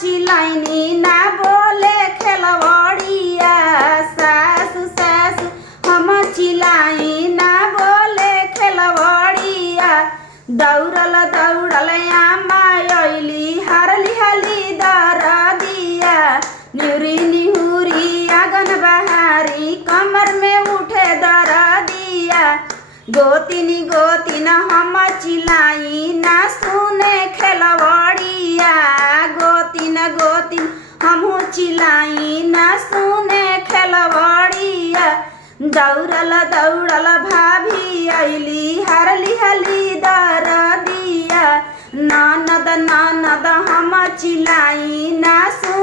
चिलाइनी ना बोले खेलवड़िया सासु सासु हम चिलाई ना बोले खेलवड़िया दौड़ल दौड़ल आमा अइली हरली हली दरदिया निहुरी निहुरी आंगन बहारी कमर में उठे दरदिया गोतिनी गोतिन हम चिलाई ना सुने खेलवड़िया गोतिन गोतिन हमहू चिलाई ना सुने खेलवड़िया दौड़ल दौड़ल भाभी अइली हरली हली दरदिया ननद ननद हम चिलाई ना सुने